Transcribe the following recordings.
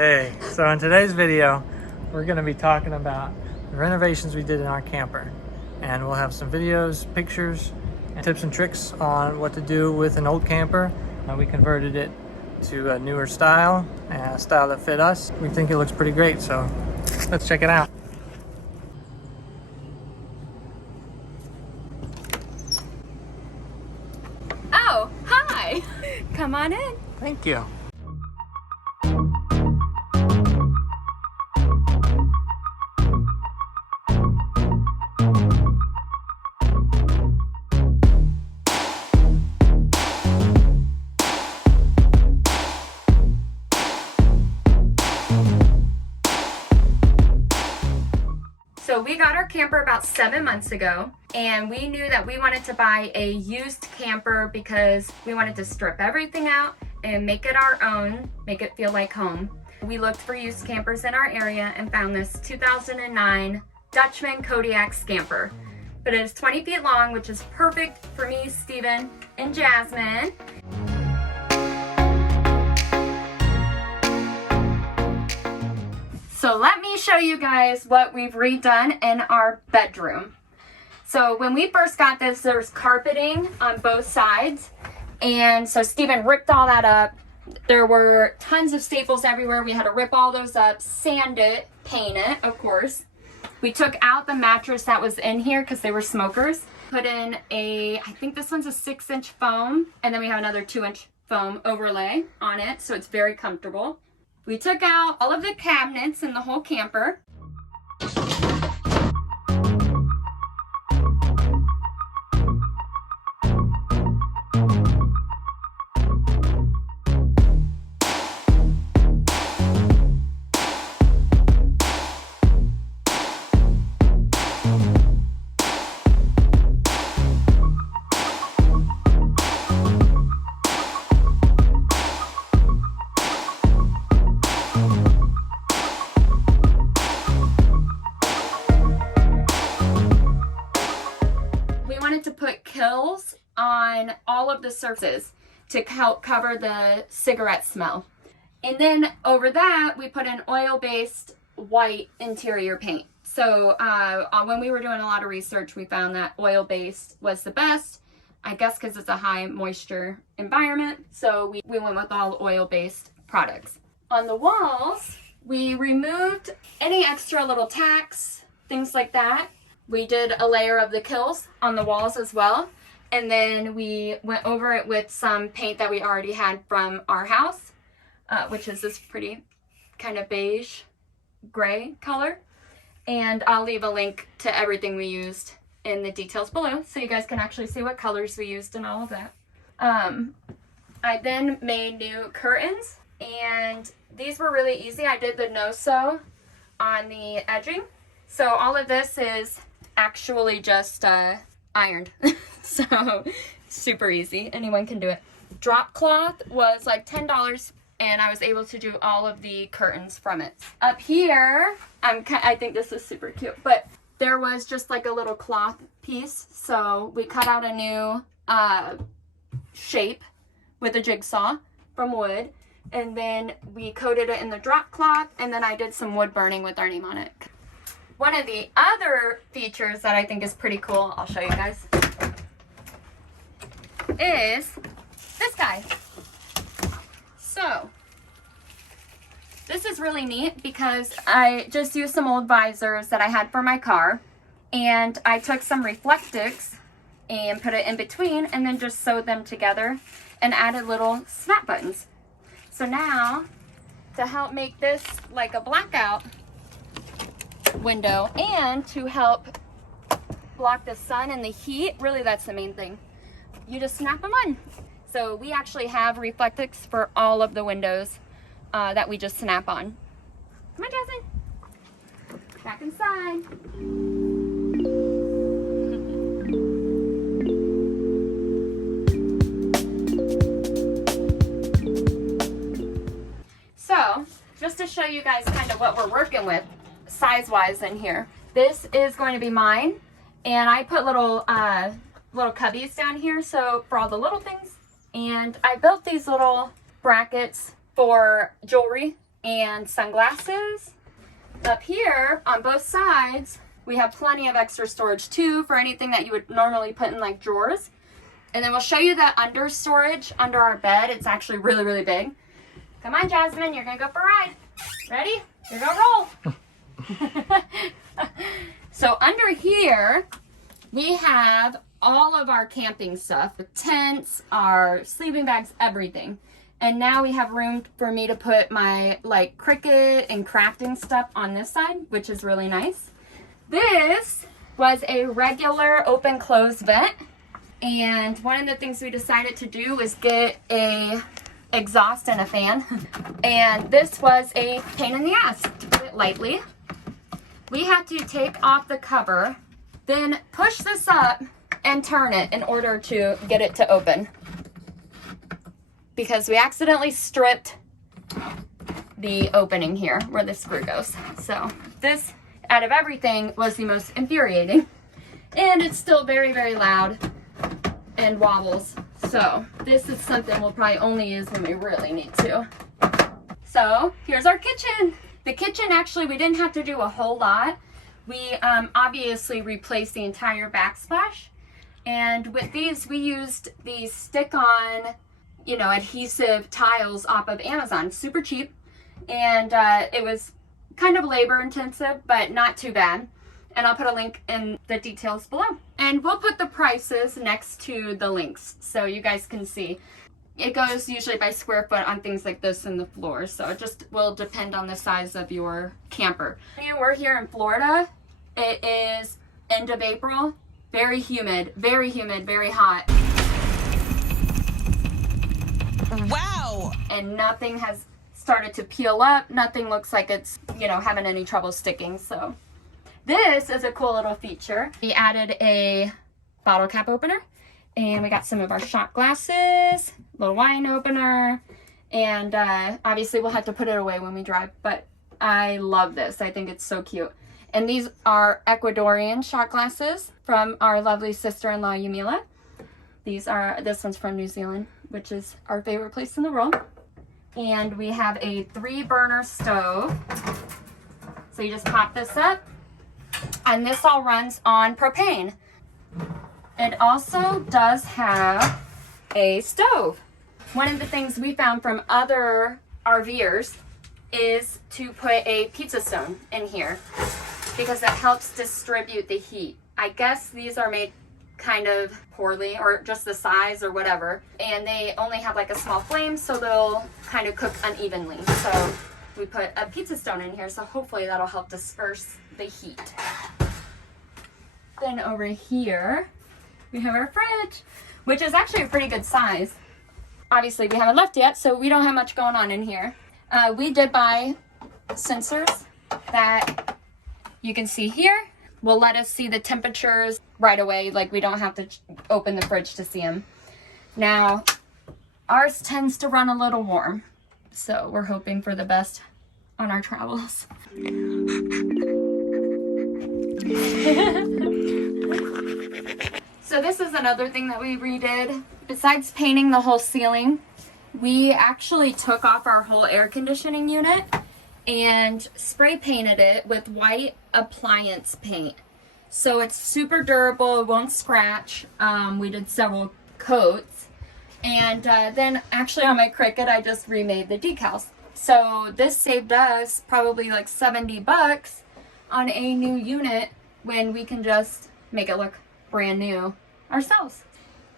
Hey, so in today's video, we're going to be talking about the renovations we did in our camper. And we'll have some videos, pictures, and tips and tricks on what to do with an old camper. We converted it to a newer style, and a style that fit us. We think it looks pretty great, so let's check it out. Oh, hi! Come on in. Thank you. So we got our camper about 7 months ago, and we knew that we wanted to buy a used camper because we wanted to strip everything out and make it our own, make it feel like home. We looked for used campers in our area and found this 2009 Dutchmen Kodiak Skamper. But it is 20 feet long, which is perfect for me, Steven, and Jasmine. So let me show you guys what we've redone in our bedroom. So when we first got this, there was carpeting on both sides. And so Steven ripped all that up. There were tons of staples everywhere. We had to rip all those up, sand it, paint it, of course. We took out the mattress that was in here because they were smokers. Put in I think this one's a 6-inch foam. And then we have another 2-inch foam overlay on it. So it's very comfortable. We took out all of the cabinets in the whole camper. To put kills on all of the surfaces to help cover the cigarette smell. And then over that, we put in oil-based white interior paint. So when we were doing a lot of research, we found that oil-based was the best, I guess because it's a high moisture environment. So we went with all oil-based products. On the walls, we removed any extra little tacks, things like that. We did a layer of the kills on the walls as well. And then we went over it with some paint that we already had from our house, which is this pretty kind of beige gray color. And I'll leave a link to everything we used in the details below so you guys can actually see what colors we used and all of that. I then made new curtains, and these were really easy. I did the no-sew on the edging. So all of this is actually just ironed. So super easy. Anyone can do it. Drop cloth was like $10, and I was able to do all of the curtains from it. Up here, I think this is super cute, but there was just like a little cloth piece. So we cut out a new shape with a jigsaw from wood, and then we coated it in the drop cloth, and then I did some wood burning with our name on it. One of the other features that I think is pretty cool, I'll show you guys, is this guy. So, this is really neat because I just used some old visors that I had for my car, and I took some Reflectix and put it in between and then just sewed them together and added little snap buttons. So now, to help make this like a blackout window and to help block the sun and the heat, really that's the main thing, you just snap them on. So we actually have Reflectix for all of the windows that we just snap on. Come on, Jasmine. Back inside. So just to show you guys kind of what we're working with size-wise in here. This is going to be mine, and I put little cubbies down here so for all the little things, and I built these little brackets for jewelry and sunglasses. Up here on both sides, we have plenty of extra storage too for anything that you would normally put in like drawers. And then we'll show you the under storage under our bed. It's actually really, really big. Come on, Jasmine, you're gonna go for a ride. Ready? You're gonna roll. So under here, we have all of our camping stuff, the tents, our sleeping bags, everything. And now we have room for me to put my like Cricut and crafting stuff on this side, which is really nice. This was a regular open close vent. And one of the things we decided to do was get a exhaust and a fan. And this was a pain in the ass, to put it lightly. We had to take off the cover, then push this up and turn it in order to get it to open. Because we accidentally stripped the opening here where the screw goes. So this, out of everything, was the most infuriating. And it's still very, very loud and wobbles. So this is something we'll probably only use when we really need to. So here's our kitchen. The kitchen, actually, we didn't have to do a whole lot. We obviously replaced the entire backsplash. And with these, we used these stick-on, you know, adhesive tiles off of Amazon. Super cheap. And it was kind of labor intensive, but not too bad. And I'll put a link in the details below. And we'll put the prices next to the links so you guys can see. It goes usually by square foot on things like this in the floor. So it just will depend on the size of your camper. We're here in Florida. It is end of April. Very humid, very hot. Wow! And nothing has started to peel up. Nothing looks like it's, you know, having any trouble sticking. So this is a cool little feature. We added a bottle cap opener, and we got some of our shot glasses, little wine opener, and obviously we'll have to put it away when we drive, but I love this. I think it's so cute. And these are Ecuadorian shot glasses from our lovely sister-in-law, Yumila. This one's from New Zealand, which is our favorite place in the world. And we have a 3-burner stove. So you just pop this up, and this all runs on propane. It also does have a stove. One of the things we found from other RVers is to put a pizza stone in here because it helps distribute the heat. I guess these are made kind of poorly, or just the size or whatever, and they only have like a small flame, so they'll kind of cook unevenly. So we put a pizza stone in here, so hopefully that'll help disperse the heat. Then over here we have our fridge, which is actually a pretty good size. Obviously we haven't left yet, so we don't have much going on in here. We did buy sensors that you can see here. Will let us see the temperatures right away, like we don't have to open the fridge to see them. Now, ours tends to run a little warm, so we're hoping for the best on our travels. So this is another thing that we redid. Besides painting the whole ceiling, we actually took off our whole air conditioning unit and spray painted it with white appliance paint. So it's super durable, it won't scratch. We did several coats. And then actually on my Cricut, I just remade the decals. So this saved us probably like $70 on a new unit when we can just make it look brand new ourselves.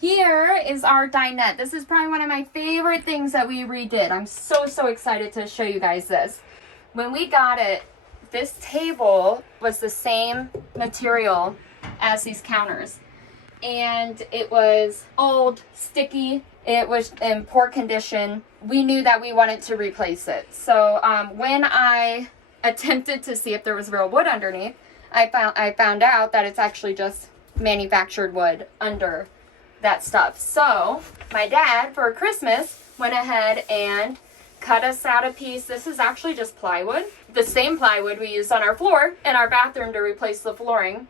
Here is our dinette. This is probably one of my favorite things that we redid. I'm so excited to show you guys this. When we got it, this table was the same material as these counters. And it was old, sticky, it was in poor condition. We knew that we wanted to replace it. So when I attempted to see if there was real wood underneath, I found out that it's actually just manufactured wood under that stuff. So my dad, for Christmas, went ahead and cut us out a piece. This is actually just plywood. The same plywood we used on our floor in our bathroom to replace the flooring.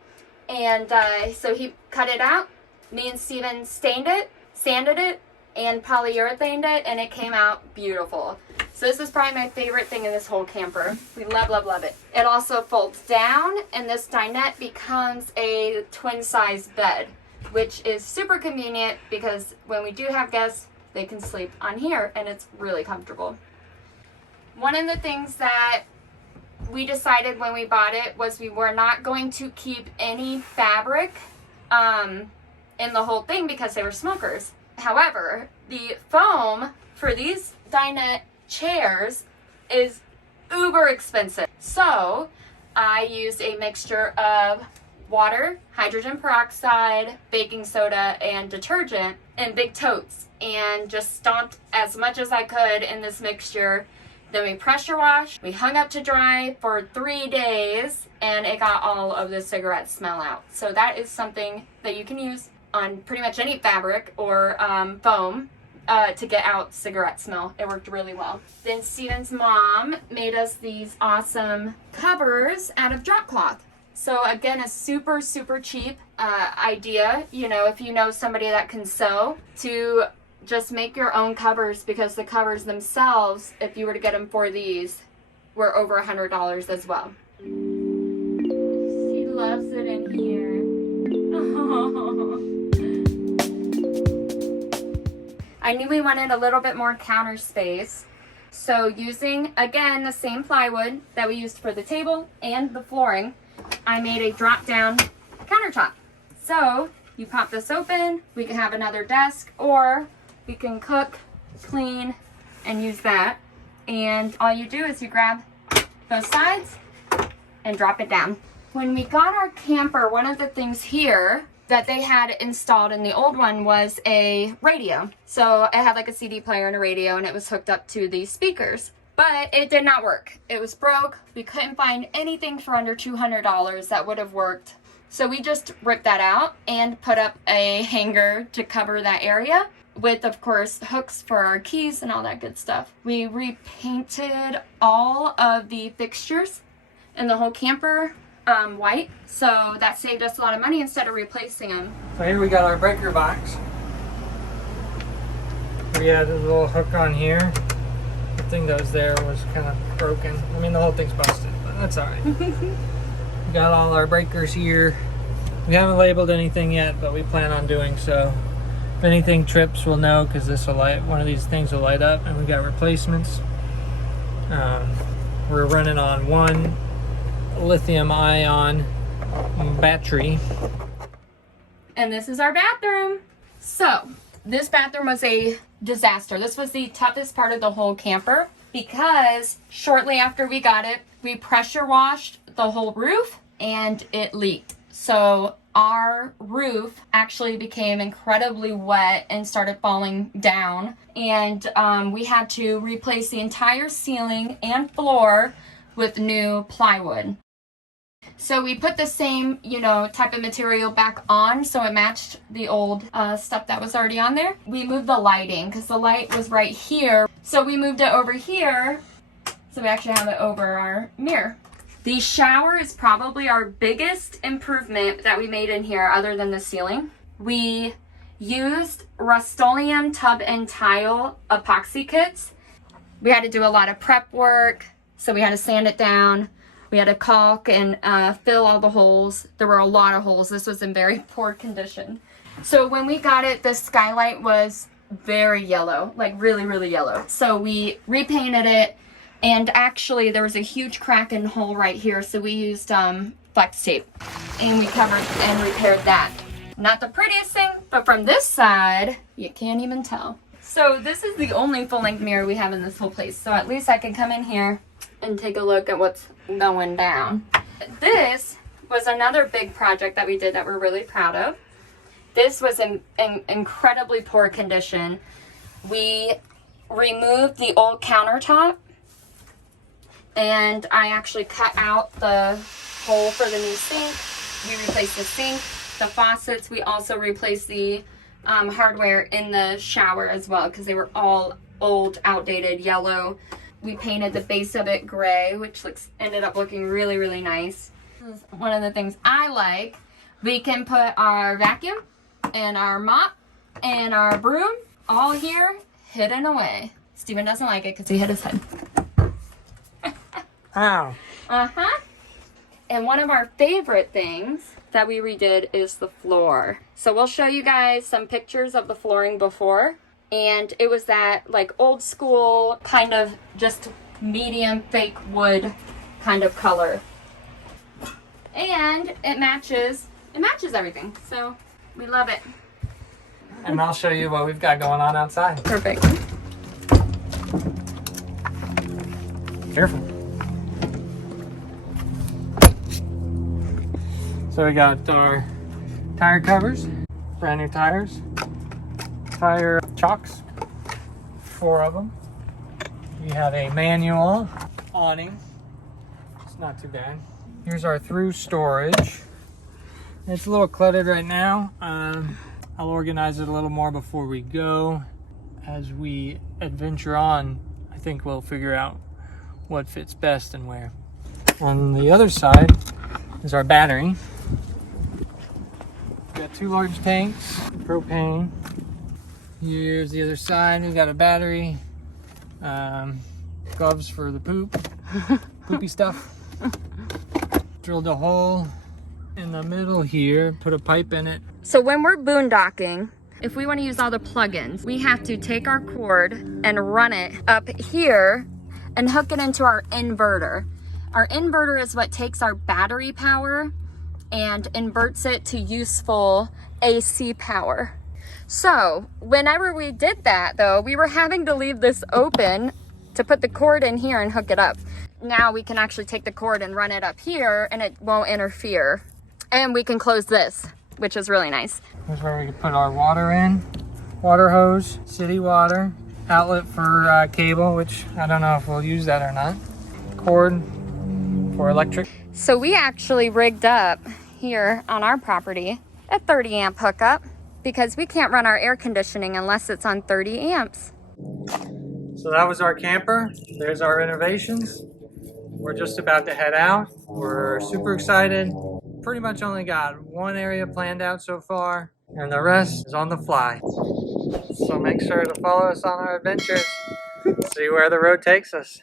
And so he cut it out. Me and Steven stained it, sanded it, and polyurethaned it, and it came out beautiful. So this is probably my favorite thing in this whole camper. We love, love, love it. It also folds down, and this dinette becomes a twin size bed, which is super convenient because when we do have guests, they can sleep on here, and it's really comfortable. One of the things that we decided when we bought it was we were not going to keep any fabric in the whole thing because they were smokers. However, the foam for these dinette chairs is uber expensive. So I used a mixture of water, hydrogen peroxide, baking soda, and detergent in big totes, and just stomped as much as I could in this mixture. Then we pressure washed, we hung up to dry for 3 days, and it got all of the cigarette smell out. So that is something that you can use on pretty much any fabric or foam to get out cigarette smell. It worked really well. Then Steven's mom made us these awesome covers out of drop cloth. So again, a super, super cheap idea, you know, if you know somebody that can sew, to just make your own covers, because the covers themselves, if you were to get them for these, were over $100 as well. She loves it in here. I knew we wanted a little bit more counter space. So using, again, the same plywood that we used for the table and the flooring, I made a drop-down countertop. So you pop this open, we can have another desk, or we can cook, clean, and use that. And all you do is you grab both sides and drop it down. When we got our camper, one of the things here that they had installed in the old one was a radio. So it had like a CD player and a radio, and it was hooked up to the speakers. But it did not work. It was broke. We couldn't find anything for under $200 that would have worked. So we just ripped that out and put up a hanger to cover that area, with, of course, hooks for our keys and all that good stuff. We repainted all of the fixtures in the whole camper white, so that saved us a lot of money instead of replacing them. So here we got our breaker box. We had a little hook on here. The thing that was there was kind of broken. I mean, the whole thing's busted, but that's alright. We got all our breakers here. We haven't labeled anything yet, but we plan on doing so. If anything trips, we'll know, because this will light, one of these things will light up, and we got replacements. We're running on one Lithium Ion Battery. And this is our bathroom. So this bathroom was a disaster. This was the toughest part of the whole camper, because shortly after we got it, we pressure washed the whole roof and it leaked. So our roof actually became incredibly wet and started falling down, and we had to replace the entire ceiling and floor with new plywood. So we put the same, you know, type of material back on so it matched the old stuff that was already on there. We moved the lighting because the light was right here. So we moved it over here, so we actually have it over our mirror. The shower is probably our biggest improvement that we made in here other than the ceiling. We used Rustoleum tub and tile epoxy kits. We had to do a lot of prep work, so we had to sand it down. We had to caulk and fill all the holes. There were a lot of holes. This was in very poor condition. So when we got it, the skylight was very yellow, like really, really yellow. So we repainted it, and actually there was a huge crack and hole right here, so we used flex tape, and we covered and repaired that. Not the prettiest thing, but from this side, you can't even tell. So this is the only full-length mirror we have in this whole place, so at least I can come in here and take a look at what's going down. This was another big project that we did that we're really proud of. This was in incredibly poor condition. We removed the old countertop, and I actually cut out the hole for the new sink. We replaced the sink, the faucets. We also replaced the hardware in the shower as well, because they were all old, outdated, yellow. We painted the base of it gray, which ended up looking really, really nice. This is one of the things I like. We can put our vacuum and our mop and our broom all here hidden away. Steven doesn't like it because he hit his head. Ow. Uh-huh. And one of our favorite things that we redid is the floor. So we'll show you guys some pictures of the flooring before. And it was that like old school kind of just medium fake wood kind of color. And it matches everything. So we love it. And I'll show you what we've got going on outside. Perfect. Careful. So we got our tire covers, brand new tires, tire chocks, 4 of them. We have a manual awning. It's not too bad. Here's our through storage. It's a little cluttered right now. I'll organize it a little more before we go. As we adventure on, I think we'll figure out what fits best and where. On the other side is our battery. We've got 2 large tanks, propane. Here's the other side. We've got a battery, gloves for the poopy stuff. Drilled a hole in the middle here, put a pipe in it. So when we're boondocking, if we want to use all the plugins, we have to take our cord and run it up here and hook it into our inverter. Our inverter is what takes our battery power and inverts it to useful AC power. So whenever we did that though, we were having to leave this open to put the cord in here and hook it up. Now we can actually take the cord and run it up here and it won't interfere. And we can close this, which is really nice. Here's where we can put our water in. Water hose, city water, outlet for cable, which I don't know if we'll use that or not. Cord for electric. So we actually rigged up here on our property a 30 amp hookup because we can't run our air conditioning unless it's on 30 amps. So that was our camper. There's our renovations. We're just about to head out. We're super excited. Pretty much only got one area planned out so far, and the rest is on the fly. So make sure to follow us on our adventures. See where the road takes us.